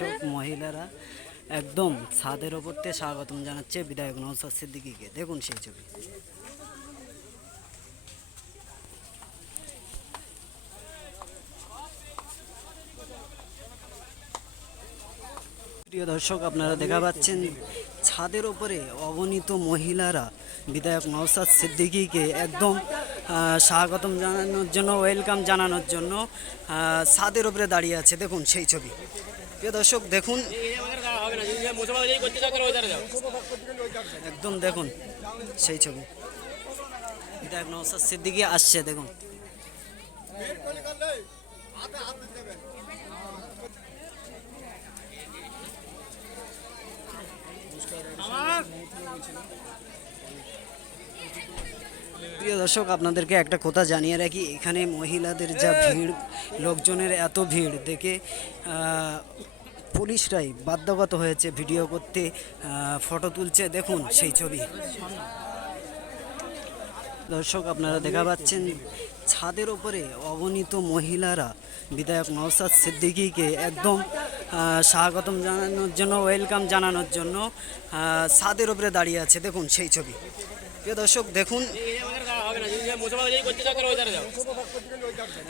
দর্শক মহিলারা একদম ছাদের ওপর থেকে স্বাগতম জানাচ্ছে বিধায়ক নৌসাদ সিদ্দিকিকে। দেখুন সেই ছবি। প্রিয় দর্শক, আপনারা দেখা পাচ্ছেন ছাদের ওপরে অগণিত মহিলারা বিধায়ক নওসাদ সিদ্দিকীকে একদম স্বাগতম জানানোর জন্য, ওয়েলকাম জানানোর জন্য ছাদের ওপরে দাঁড়িয়ে আছে। দেখুন সেই ছবি। প্রিয় দর্শক দেখুন। একদম দেখুন সেই ছবি। বিধায়ক নওসাদ সিদ্দিকী আসছে দেখুন। প্রিয় দর্শক আপনাদেরকে একটা কথা জানিয়ে রাখি এখানে মহিলাদের যা ভিড় লোকজনের এত ভিড় দেখে পুলিশরাই বাধ্যগত হয়েছে ভিডিও করতে ফটো তুলছে দেখুন সেই ছবি। দর্শক আপনারা দেখা পাচ্ছেন ছাদের ওপরে অগণিত মহিলারা বিধায়ক নওসাদ সিদ্দিকীকে একদম স্বাগতম জানানোর জন্য ওয়েলকাম জানানোর জন্য ছাদের উপরে দাঁড়িয়ে আছে দেখুন সেই ছবি। প্রিয় দর্শক দেখুন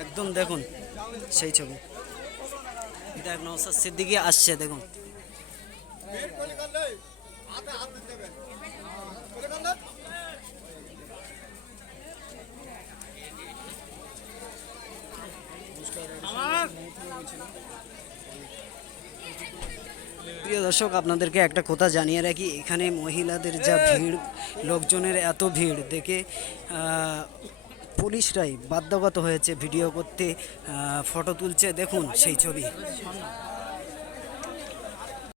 একদম দেখুন সেই ছবি। বিধায়ক নওসাদ সিদ্দিকী আসছে দেখুন। প্রিয় দর্শক, আপনাদেরকে একটা কথা জানিয়ে রাখি, এখানে মহিলাদের যা ভিড়, লোকজনের এত ভিড়, দেখে পুলিশরাই বাধ্যগত হয়েছে ভিডিও করতে ফটো তুলছে। দেখুন সেই ছবি।